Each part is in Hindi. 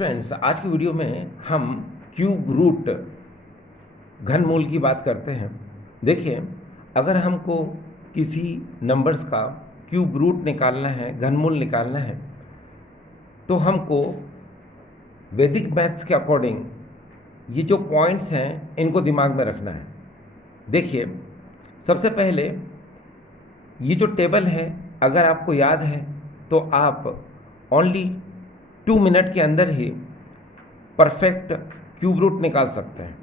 स्टूडेंट्स, आज की वीडियो में हम क्यूब रूट घनमूल की बात करते हैं। देखिए, अगर हमको किसी नंबर्स का क्यूब रूट निकालना है, घनमूल निकालना है, तो हमको वैदिक मैथ्स के अकॉर्डिंग ये जो पॉइंट्स हैं इनको दिमाग में रखना है। देखिए, सबसे पहले ये जो टेबल है, अगर आपको याद है तो आप ओनली 2 मिनट के अंदर ही परफेक्ट क्यूब रूट निकाल सकते हैं।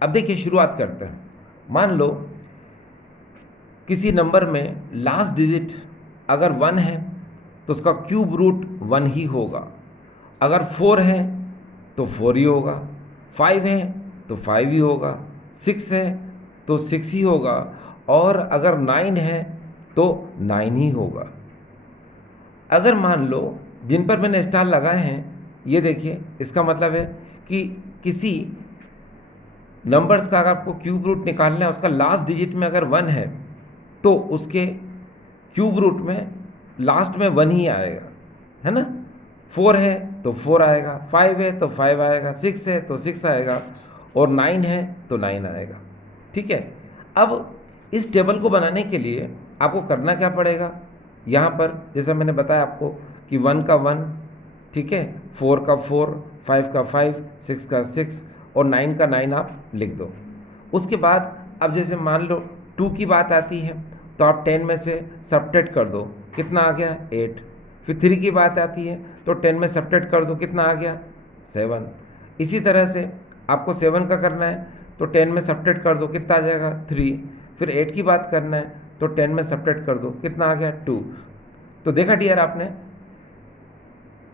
अब देखिए, शुरुआत करते हैं। मान लो किसी नंबर में लास्ट डिजिट अगर 1 है तो उसका क्यूब रूट 1 ही होगा। अगर 4 है तो 4 ही होगा, 5 है तो 5 ही होगा, 6 है तो 6 ही होगा, और अगर 9 है तो 9 ही होगा। अगर मान लो जिन पर मैंने स्टार लगाए हैं, ये देखिए, इसका मतलब है कि किसी नंबर्स का अगर आपको क्यूब रूट निकालना है, उसका लास्ट डिजिट में अगर 1 है तो उसके क्यूब रूट में लास्ट में 1 ही आएगा, है ना। 4 है तो 4 आएगा, 5 है तो 5 आएगा, 6 है तो 6 आएगा, और 9 है तो 9 आएगा। ठीक है। अब इस टेबल को बनाने के लिए आपको करना क्या पड़ेगा, यहाँ पर जैसा मैंने बताया आपको कि 1 का 1, ठीक है, 4 का 4, 5 का 5, 6 का 6 और 9 का 9 आप लिख दो। उसके बाद अब जैसे मान लो 2 की बात आती है तो आप 10 में से सब्ट्रैक्ट कर दो, कितना आ गया 8। फिर 3 की बात आती है तो 10 में सब्ट्रैक्ट कर दो, कितना आ गया 7। इसी तरह से आपको 7 का करना है तो 10 में सब्ट्रैक्ट कर दो, कितना आ जाएगा 3। फिर 8 की बात करना है तो 10 में सब्ट्रैक्ट कर दो, कितना आ गया 2। तो देखा डियर आपने,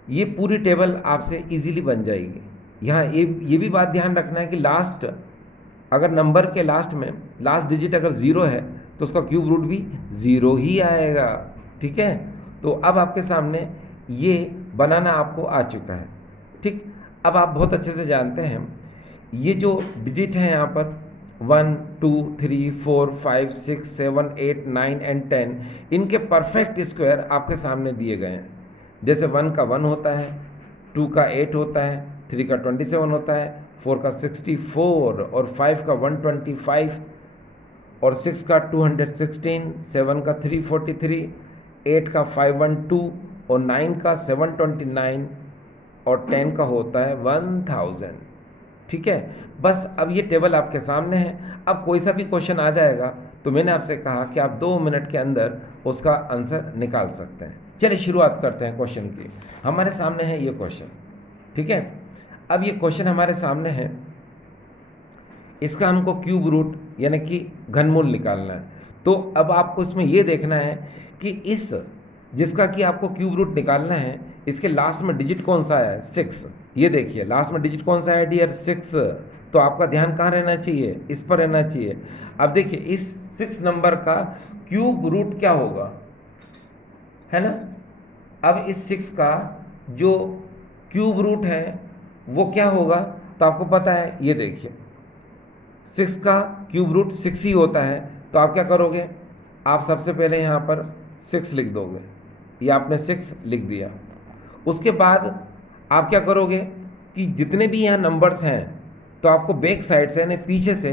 ये पूरी टेबल आपसे इजीली बन जाएगी। यहाँ ये भी बात ध्यान रखना है कि लास्ट अगर नंबर के लास्ट में लास्ट डिजिट अगर 0 है तो उसका क्यूब रूट भी 0 ही आएगा। ठीक है। तो अब आपके सामने ये बनाना आपको आ चुका है। ठीक। अब आप बहुत अच्छे से जानते हैं ये जो डिजिट हैं यहाँ पर 1, 2, 3, 4, 5, 6, 7, 8, 9 एंड 10, इनके परफेक्ट स्क्वायर आपके सामने दिए गए हैं। जैसे 1 का 1 होता है, 2 का 8 होता है, 3 का 27 होता है, 4 का 64 और 5 का 125 और 6 का 216, 7 का 343, 8 का 512 और 9 का 729 और 10 का होता है 1000। ठीक है। बस अब ये टेबल आपके सामने है। अब कोई सा भी क्वेश्चन आ जाएगा तो मैंने आपसे कहा कि आप 2 मिनट के अंदर उसका आंसर निकाल सकते हैं। चलिए शुरुआत करते हैं क्वेश्चन की। हमारे सामने है ये क्वेश्चन। ठीक है। अब ये क्वेश्चन हमारे सामने है, इसका हमको क्यूब रूट यानी कि घनमूल निकालना है। तो अब आपको इसमें ये देखना है कि इस जिसका कि आपको क्यूब रूट निकालना है, इसके लास्ट में डिजिट कौन सा है 6। ये देखिए लास्ट में डिजिट कौन सा है डियर 6। तो आपका ध्यान कहाँ रहना चाहिए, इस पर रहना चाहिए। अब देखिए इस 6 नंबर का क्यूब रूट क्या होगा, है ना। अब इस 6 का जो क्यूब रूट है वो क्या होगा, तो आपको पता है, ये देखिए 6 का क्यूब रूट 6 ही होता है। तो आप क्या करोगे, आप सबसे पहले यहाँ पर 6 लिख दोगे, ये आपने 6 लिख दिया। उसके बाद आप क्या करोगे कि जितने भी यहाँ नंबर्स हैं तो आपको बैक साइड से यानी पीछे से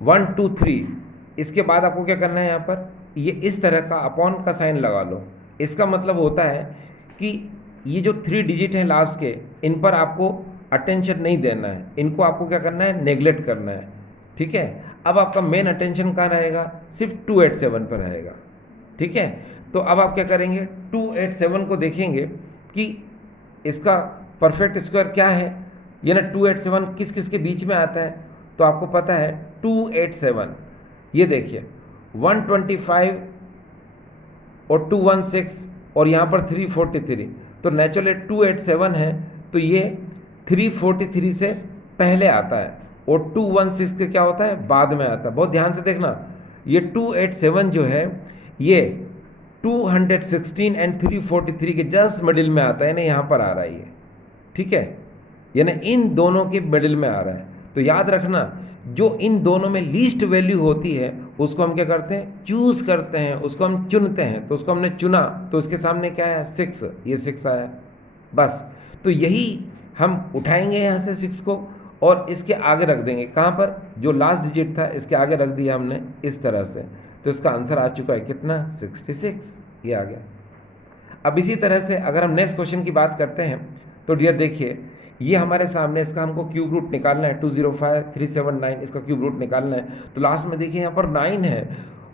1, 2, 3, इसके बाद आपको क्या करना है, यहाँ पर ये इस तरह का अपॉन का साइन लगा लो। इसका मतलब होता है कि ये जो 3 डिजिट हैं लास्ट के, इन पर आपको अटेंशन नहीं देना है, इनको आपको क्या करना है, नेग्लेक्ट करना है। ठीक है। अब आपका मेन अटेंशन कहाँ रहेगा, सिर्फ 287 पर रहेगा। ठीक है। तो अब आप क्या करेंगे, 287 को देखेंगे कि इसका परफेक्ट स्क्वायर क्या है, ये ना 287 किस किस के बीच में आता है। तो आपको पता है 287, ये देखिए 125 और 216 और यहाँ पर 343, तो नेचुरली 287 है तो ये 343 से पहले आता है और 216 के क्या होता है, बाद में आता है। बहुत ध्यान से देखना, ये 287 जो है ये 216 एंड 343 के जस्ट मिडिल में आता है, यानी यहाँ पर आ रहा है ये। ठीक है। यानी इन दोनों के मिडिल में आ रहा है। तो याद रखना, जो इन दोनों में लीस्ट वैल्यू होती है उसको हम क्या करते हैं, चूज करते हैं, उसको हम चुनते हैं। तो उसको हमने चुना तो उसके सामने क्या आया 6, ये 6 आया। बस। तो यही हम उठाएंगे यहाँ से 6 को और इसके आगे रख देंगे। कहाँ पर? जो लास्ट डिजिट था इसके आगे रख दिया हमने इस तरह से। तो इसका आंसर आ चुका है कितना? 66, ये आ गया। अब इसी तरह से अगर हम नेक्स्ट क्वेश्चन की बात करते हैं तो डियर देखिए, ये हमारे सामने, इसका हमको क्यूब रूट निकालना है। 205379 इसका क्यूब रूट निकालना है। तो लास्ट में देखिए यहाँ पर 9 है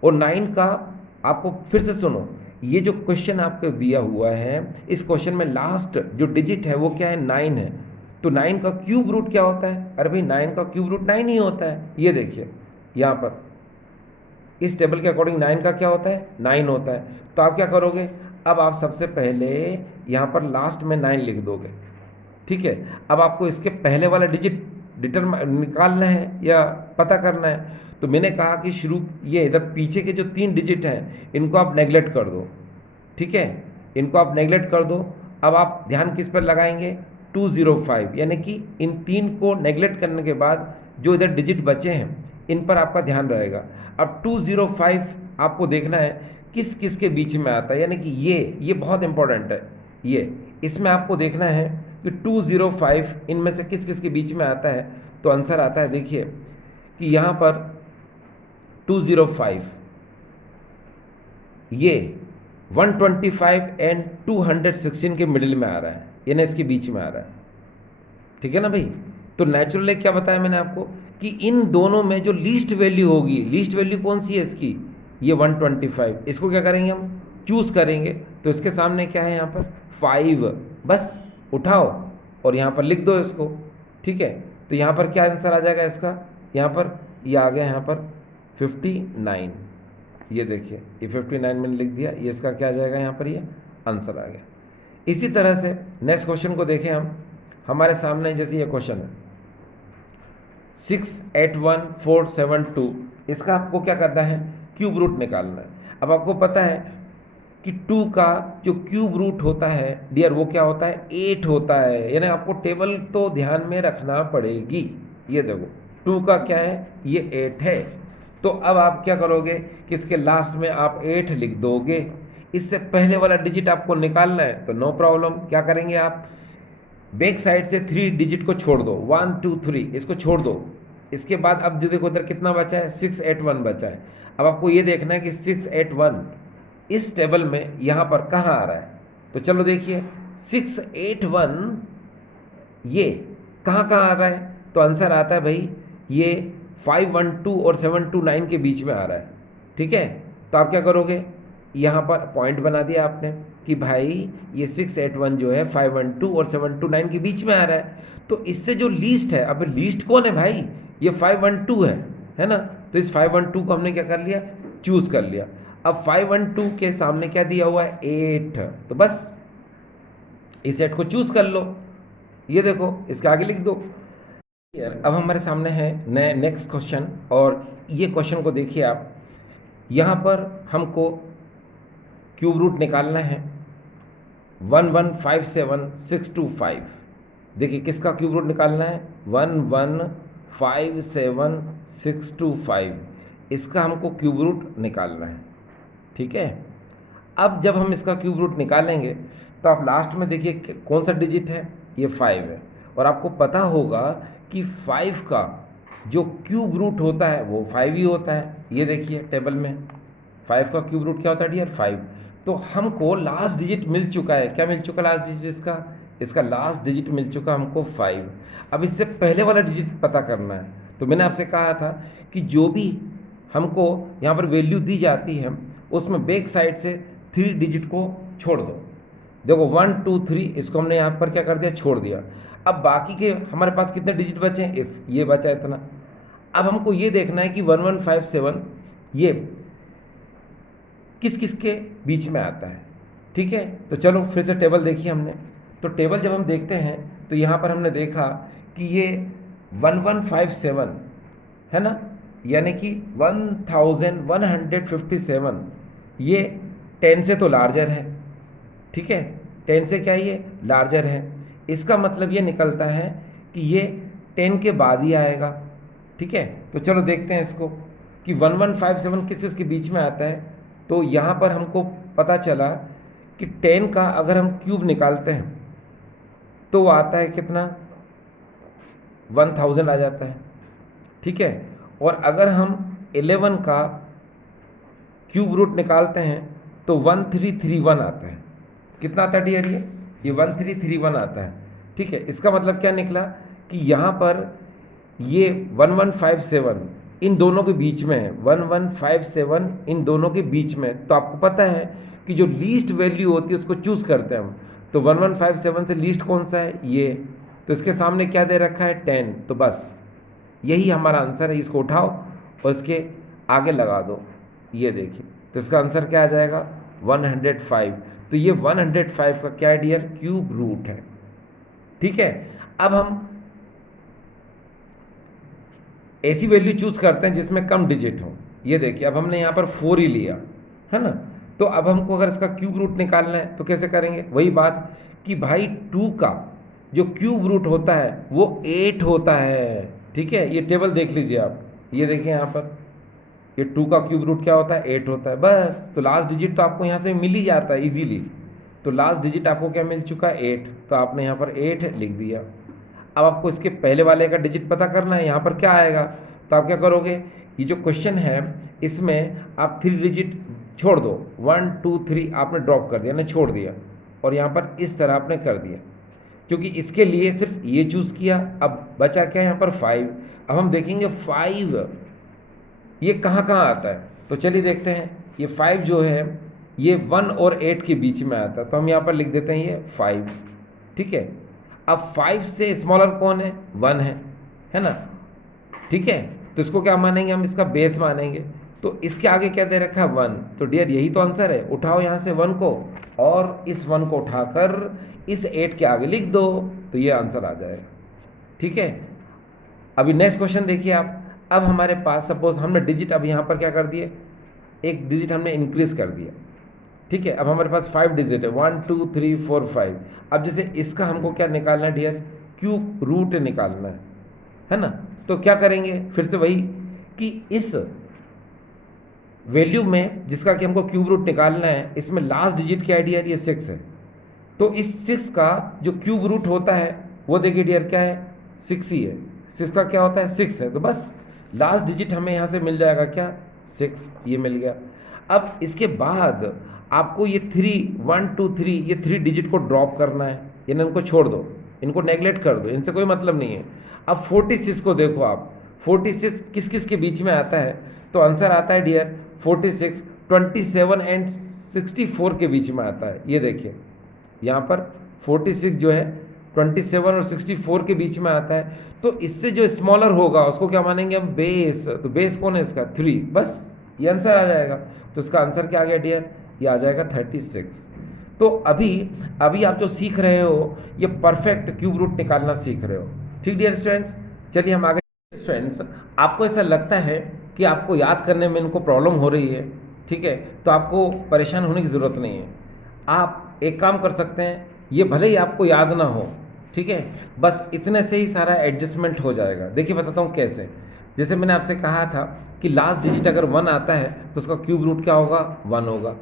और 9 का आपको फिर से सुनो, ये जो क्वेश्चन आपको दिया हुआ है इस क्वेश्चन में लास्ट जो डिजिट है वो क्या है? 9 है। तो 9 का क्यूब रूट क्या होता है? अरे भाई 9 का क्यूब रूट 9 ही होता है। ये देखिए यहाँ पर इस टेबल के अकॉर्डिंग 9 का क्या होता है? 9 होता है। तो आप क्या करोगे? अब आप सबसे पहले यहाँ पर लास्ट में 9 लिख दोगे, ठीक है। अब आपको इसके पहले वाला डिजिट निकालना है या पता करना है। तो मैंने कहा कि शुरू ये इधर पीछे के जो 3 डिजिट हैं इनको आप नेगलेक्ट कर दो, ठीक है, इनको आप नेगलेक्ट कर दो। अब आप ध्यान किस पर लगाएंगे? 205, यानी कि इन 3 को नेगलेक्ट करने के बाद जो इधर डिजिट बचे हैं इन पर आपका ध्यान रहेगा। अब 205 आपको देखना है किस किस के बीच में आता है, यानी कि ये बहुत इंपॉर्टेंट है। ये इसमें आपको देखना है कि 205 इनमें से किस किस के बीच में आता है। तो आंसर आता है, देखिए कि यहाँ पर 205 ये 125 एंड 216 के मिडिल में आ रहा है, यानी इसके बीच में आ रहा है, ठीक है ना भाई। तो नेचुरली क्या बताया मैंने आपको कि इन दोनों में जो लीस्ट वैल्यू होगी, लीस्ट वैल्यू कौन सी है इसकी? ये 125। इसको क्या करेंगे हम? चूज करेंगे। तो इसके सामने क्या है यहाँ पर? 5, बस उठाओ और यहाँ पर लिख दो इसको, ठीक है। तो यहाँ पर क्या आंसर आ जाएगा इसका? यहाँ पर ये आ गया यहाँ पर 59। ये देखिए ये 59 मैंने लिख दिया, ये इसका क्या आ जाएगा? यहाँ पर ये आंसर आ गया। इसी तरह से नेक्स्ट क्वेश्चन को देखें हम, हमारे सामने जैसे ये क्वेश्चन है 681472, इसका आपको क्या करना है? क्यूब रूट निकालना है। अब आपको पता है कि 2 का जो क्यूब रूट होता है डियर वो क्या होता है? 8 होता है, यानी आपको टेबल तो ध्यान में रखना पड़ेगी। ये देखो 2 का क्या है? ये 8 है। तो अब आप क्या करोगे कि इसके लास्ट में आप 8 लिख दोगे। इससे पहले वाला डिजिट आपको निकालना है तो नो प्रॉब्लम, क्या करेंगे आप? बैक साइड से 3 डिजिट को छोड़ दो, 1 2 3 इसको छोड़ दो। इसके बाद अब जो देखो उधर कितना बचा है? 681 बचा है। अब आपको ये देखना है कि 681 इस टेबल में यहाँ पर कहाँ आ रहा है। तो चलो देखिए 681 ये कहाँ कहाँ आ रहा है? तो आंसर आता है भाई ये 512 और 729 के बीच में आ रहा है, ठीक है। तो आप क्या करोगे? यहाँ पर पॉइंट बना दिया आपने कि भाई ये 681 जो है 512 और 729 के बीच में आ रहा है। तो इससे जो लीस्ट है, अब लीस्ट कौन है भाई? ये 512 है ना। तो इस 512 को हमने क्या कर लिया? चूज कर लिया। अब 512 के सामने क्या दिया हुआ है? 8। तो बस इस 8 को चूज कर लो। ये देखो इसके आगे लिख दो। अब हमारे सामने है नेक्स्ट क्वेश्चन, और ये क्वेश्चन को देखिए आप, यहाँ पर हमको क्यूब रूट निकालना है 1157625। देखिए किसका क्यूब रूट निकालना है? 1157625, इसका हमको क्यूब रूट निकालना है, ठीक है। अब जब हम इसका क्यूब रूट निकालेंगे तो आप लास्ट में देखिए कौन सा डिजिट है? ये 5 है। और आपको पता होगा कि 5 का जो क्यूब रूट होता है वो 5 ही होता है। ये देखिए टेबल में 5 का क्यूब रूट क्या होता है डियर? 5। तो हमको लास्ट डिजिट मिल चुका है। क्या मिल चुका लास्ट डिजिट इसका? इसका लास्ट डिजिट मिल चुका हमको 5। अब इससे पहले वाला डिजिट पता करना है। तो मैंने आपसे कहा था कि जो भी हमको यहाँ पर वैल्यू दी जाती है उसमें बैक साइड से 3 डिजिट को छोड़ दो। देखो 1 2 3 इसको हमने यहाँ पर क्या कर दिया? छोड़ दिया। अब बाकी के हमारे पास कितने डिजिट बचे हैं? ये बचा इतना। अब हमको ये देखना है कि 1157 ये किस किस के बीच में आता है, ठीक है। तो चलो फिर से टेबल देखिए हमने। तो टेबल जब हम देखते हैं तो यहाँ पर हमने देखा कि ये 1157 है ना, यानी कि 1157 ये 10 से तो लार्जर है, ठीक है। 10 से क्या ये लार्जर है। इसका मतलब ये निकलता है कि ये 10 के बाद ही आएगा, ठीक है। तो चलो देखते हैं इसको कि 1157 किस किस के बीच में आता है। तो यहाँ पर हमको पता चला कि 10 का अगर हम क्यूब निकालते हैं तो वो आता है कितना, 1000 आ जाता है, ठीक है। और अगर हम 11 का क्यूब रूट निकालते हैं तो 1331 आता है। कितना आता है डियर, ये 1331 आता है, ठीक है। इसका मतलब क्या निकला कि यहाँ पर ये 1157 इन दोनों के बीच में है, 1157 इन दोनों के बीच में। तो आपको पता है कि जो लीस्ट वैल्यू होती है उसको चूज करते हैं हम। तो 1157 से लीस्ट कौन सा है, ये। तो इसके सामने क्या दे रखा है, 10। तो बस यही हमारा आंसर है। इसको उठाओ और इसके आगे लगा दो, ये देखिए। तो इसका आंसर क्या आ जाएगा, 105। तो ये 105 का क्या है डियर, क्यूब रूट है, ठीक है। अब हम ऐसी वैल्यू चूज करते हैं जिसमें कम डिजिट हो। ये देखिए, अब हमने यहाँ पर 4 ही लिया है ना। तो अब हमको अगर इसका क्यूब रूट निकालना है तो कैसे करेंगे, वही बात कि भाई 2 का जो क्यूब रूट होता है वो 8 होता है, ठीक है। ये टेबल देख लीजिए आप, ये देखिए यहाँ पर, ये 2 का क्यूब रूट क्या होता है, 8 होता है, बस। तो लास्ट डिजिट तो आपको यहाँ से मिल ही जाता है इजीली। तो लास्ट डिजिट आपको क्या मिल चुका है, 8। तो आपने यहाँ पर 8 लिख दिया। अब आपको इसके पहले वाले का डिजिट पता करना है, यहाँ पर क्या आएगा। तो आप क्या करोगे, ये जो क्वेश्चन है इसमें आप 3 डिजिट छोड़ दो, 1 2 3 आपने ड्रॉप कर दिया ना, छोड़ दिया, और यहाँ पर इस तरह आपने कर दिया, क्योंकि इसके लिए सिर्फ ये चूज़ किया। अब बचा क्या यहाँ पर, 5। अब हम देखेंगे 5 ये कहाँ कहाँ आता है। तो चलिए देखते हैं। ये 5 जो है ये 1 और 8 के बीच में आता है, तो हम यहाँ पर लिख देते हैं ये 5, ठीक है। अब 5 से स्मॉलर कौन है, 1 है ना, ठीक है। तो इसको क्या मानेंगे हम, इसका बेस मानेंगे। तो इसके आगे क्या दे रखा है, 1। तो डियर यही तो आंसर है। उठाओ यहाँ से 1 को और इस 1 को उठाकर इस 8 के आगे लिख दो, तो ये आंसर आ जाएगा, ठीक है। अभी नेक्स्ट क्वेश्चन देखिए आप। अब हमारे पास सपोज हमने डिजिट अब यहाँ पर क्या कर दिए, एक डिजिट हमने इंक्रीज कर दिया, ठीक है। अब हमारे पास 5 डिजिट है, 1 2 3 4 5। अब जैसे इसका हमको क्या निकालना है डियर, क्यूब रूट निकालना है ना। तो क्या करेंगे, फिर से वही कि इस वैल्यू में जिसका कि हमको क्यूब रूट निकालना है, इसमें लास्ट डिजिट क्या है डियर, ये 6 है। तो इस 6 का जो क्यूब रूट होता है वो देखिए डियर क्या है, 6 ही है। 6 का क्या होता है, 6 है। तो बस लास्ट डिजिट हमें यहाँ से मिल जाएगा क्या, 6, ये मिल गया। अब इसके बाद आपको ये 3 1 2 3 ये 3 डिजिट को ड्रॉप करना है, यानी इनको छोड़ दो, इनको नेगलेक्ट कर दो, इनसे कोई मतलब नहीं है। अब 46 को देखो आप, 46 किस किस के बीच में आता है। तो आंसर आता है डियर 46 27 एंड 64 के बीच में आता है। ये देखिए यहाँ पर 46 जो है 27 और 64 के बीच में आता है। तो इससे जो स्मॉलर होगा उसको क्या मानेंगे हम, बेस। तो बेस कौन है इसका, 3, बस ये आंसर आ जाएगा। तो इसका आंसर क्या आ गया डियर, ये आ जाएगा 36। तो अभी आप जो सीख रहे हो ये परफेक्ट क्यूब रूट निकालना सीख रहे हो, ठीक डियर स्टूडेंट्स। चलिए हम आगे। स्टूडेंट्स, आपको ऐसा लगता है कि आपको याद करने में इनको प्रॉब्लम हो रही है, ठीक है, तो आपको परेशान होने की ज़रूरत नहीं है। आप एक काम कर सकते हैं, ये भले ही आपको याद ना हो, ठीक है, बस इतने से ही सारा एडजस्टमेंट हो जाएगा। देखिए बताता हूँ कैसे। जैसे मैंने आपसे कहा था कि लास्ट डिजिट अगर 1 आता है तो उसका क्यूब रूट क्या होगा, 1 होगा,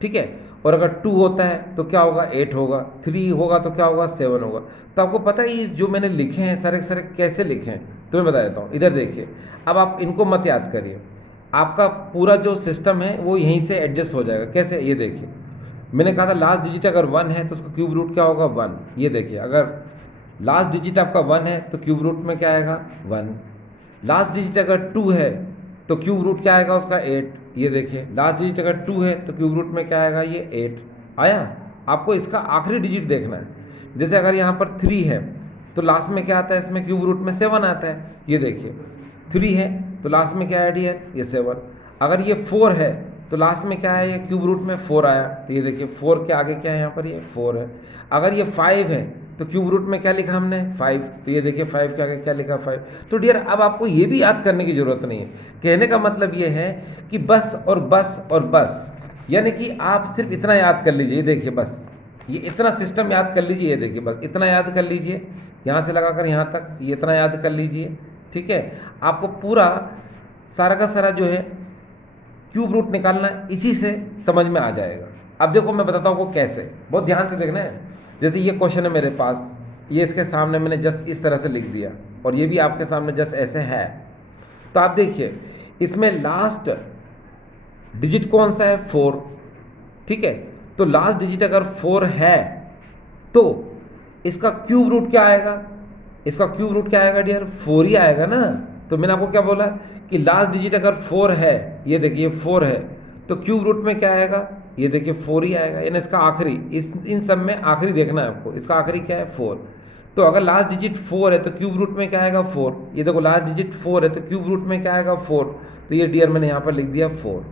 ठीक है। और अगर 2 होता है तो क्या होगा, 8 होगा। 3 होगा तो क्या होगा, 7 होगा। तो आपको पता है ये जो मैंने लिखे हैं सारे सारे कैसे लिखे हैं, तो मैं बता देता हूँ। इधर देखिए, अब आप इनको मत याद करिए, आपका पूरा जो सिस्टम है वो यहीं से एडजस्ट हो जाएगा। कैसे, ये देखिए, मैंने कहा था लास्ट डिजिट अगर 1 है तो उसका क्यूब रूट क्या होगा, 1। ये देखिए, अगर लास्ट डिजिट आपका 1 है तो क्यूब रूट में क्या आएगा, 1। लास्ट डिजिट अगर 2 है तो क्यूब रूट क्या आएगा उसका, 8। ये देखिए, लास्ट डिजिट अगर 2 है तो क्यूब रूट में क्या आएगा, ये 8 आया। आपको इसका आखिरी डिजिट देखना है। जैसे अगर यहाँ पर 3 है तो लास्ट में क्या आता है, इसमें क्यूब रूट में 7 आता है। ये देखिए 3 है तो लास्ट में क्या है, ये 7। अगर ये 4 है तो लास्ट में क्या है, ये क्यूब रूट में 4 आया। तो ये देखिए 4 के आगे क्या है, यहाँ पर ये 4 है। अगर ये 5 है तो क्यूब रूट में क्या लिखा हमने, 5। तो ये देखिए 5 के आगे क्या लिखा, 5। तो डियर अब आपको ये भी याद करने की ज़रूरत नहीं है। कहने का मतलब ये है कि बस और बस और बस, यानी कि आप सिर्फ इतना याद कर लीजिए। ये देखिए बस ये इतना सिस्टम याद कर लीजिए। ये देखिए बस इतना याद कर लीजिए, यहाँ से लगाकर यहाँ तक ये इतना याद कर लीजिए, ठीक है। आपको पूरा सारा का सारा जो है क्यूब रूट निकालना इसी से समझ में आ जाएगा। अब देखो मैं बताता हूँ वो कैसे, बहुत ध्यान से देखना है। जैसे ये क्वेश्चन है मेरे पास, ये इसके सामने मैंने जस्ट इस तरह से लिख दिया और ये भी आपके सामने जस्ट ऐसे है। तो आप देखिए इसमें लास्ट डिजिट कौन सा है, 4, ठीक है। तो लास्ट डिजिट अगर 4 है तो इसका क्यूब रूट क्या आएगा, इसका क्यूब रूट क्या आएगा डियर, 4 ही आएगा ना। तो मैंने आपको क्या बोला कि लास्ट डिजिट अगर 4 है, ये देखिए 4 है, तो क्यूब रूट में क्या आएगा, ये देखिए 4 ही आएगा, यानी इसका आखिरी, इन सब में आखिरी देखना है आपको, इसका आखिरी क्या है 4। तो अगर लास्ट डिजिट 4 है तो क्यूब रूट में क्या आएगा 4, ये देखो लास्ट डिजिट 4 है तो क्यूब रूट में क्या आएगा 4। तो ये डियर मैंने यहाँ पर लिख दिया 4,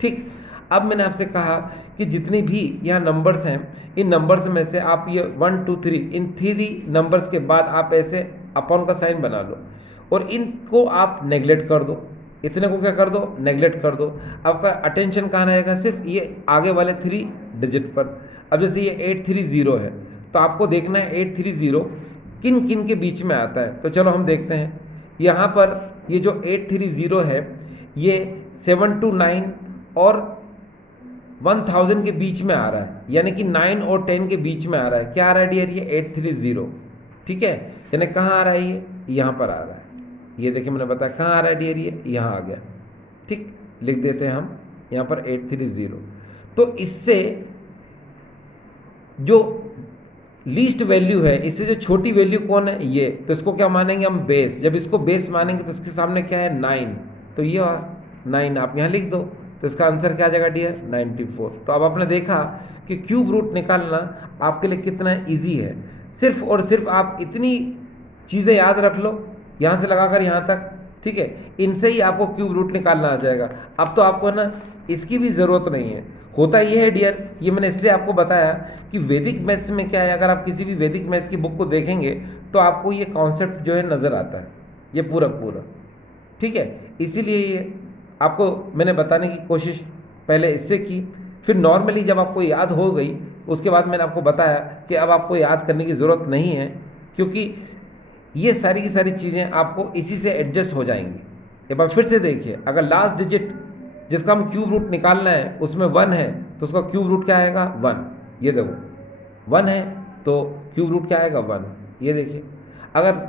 ठीक। अब मैंने आपसे कहा कि जितनी भी यहाँ नंबर्स हैं, इन नंबर्स में से आप ये 1 2 3, इन 3 नंबर्स के बाद आप ऐसे अपॉन का साइन बना लो और इनको आप नेगलेक्ट कर दो, इतने को क्या कर दो, नेगलेक्ट कर दो। आपका अटेंशन कहाँ रहेगा, सिर्फ ये आगे वाले 3 डिजिट पर। अब जैसे ये 830 है तो आपको देखना है 830 किन किन के बीच में आता है। तो चलो हम देखते हैं, यहाँ पर ये जो 830 है ये 7 to 9 और 1000 के बीच में आ रहा है, यानी कि 9 और 10 के बीच में आ रहा है। क्या आ रहा है डियर, ये 830, ठीक है। यानी कहाँ आ रहा है, ये यहाँ पर आ रहा है। ये देखिए मैंने बताया कहाँ आ रहा है डियर, ये यहाँ आ गया, ठीक। लिख देते हैं हम यहाँ पर 830। तो इससे जो लीस्ट वैल्यू है, इससे जो छोटी वैल्यू कौन है, ये, तो इसको क्या मानेंगे हम, बेस। जब इसको बेस मानेंगे तो इसके सामने क्या है 9, तो ये 9 आप यहाँ लिख दो, तो इसका आंसर क्या आ जाएगा डियर 94। तो अब आपने देखा कि क्यूब रूट निकालना आपके लिए कितना ईजी है। सिर्फ और सिर्फ आप इतनी चीज़ें याद रख लो, यहाँ से लगाकर यहाँ तक, ठीक है, इनसे ही आपको क्यूब रूट निकालना आ जाएगा। अब तो आपको ना इसकी भी ज़रूरत नहीं है। होता ये है डियर, ये मैंने इसलिए आपको बताया कि वैदिक मैथ्स में क्या है, अगर आप किसी भी वैदिक मैथ्स की बुक को देखेंगे तो आपको ये कॉन्सेप्ट जो है नज़र आता है, ये पूरा पूरा, ठीक है। इसीलिए ये आपको मैंने बताने की कोशिश पहले इससे की, फिर नॉर्मली जब आपको याद हो गई उसके बाद मैंने आपको बताया कि अब आपको याद करने की ज़रूरत नहीं है, क्योंकि ये सारी की सारी चीज़ें आपको इसी से एडजस्ट हो जाएंगी। एक बार फिर से देखिए, अगर लास्ट डिजिट जिसका हम क्यूब रूट निकालना है उसमें 1 है तो उसका क्यूब रूट क्या आएगा 1, ये देखो 1 है तो क्यूब रूट क्या आएगा 1, ये देखिए। अगर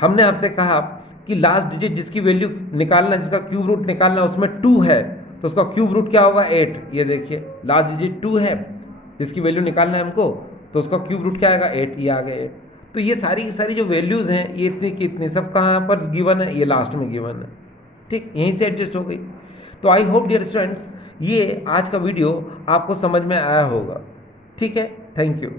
हमने आपसे कहा कि लास्ट डिजिट जिसकी वैल्यू निकालना, जिसका क्यूब रूट निकालना है उसमें 2 है तो उसका क्यूब रूट क्या होगा 8, ये देखिए लास्ट डिजिट 2 है जिसकी वैल्यू निकालना है हमको, तो उसका क्यूब रूट क्या आएगा 8, ये आ गया 8। तो ये सारी की सारी जो वैल्यूज़ हैं ये इतनी की इतनी सब कहाँ पर गिवन है, ये लास्ट में गिवन है, ठीक, यहीं से एडजस्ट हो गई। तो आई होप डियर स्टूडेंट्स ये आज का वीडियो आपको समझ में आया होगा, ठीक है। Thank you.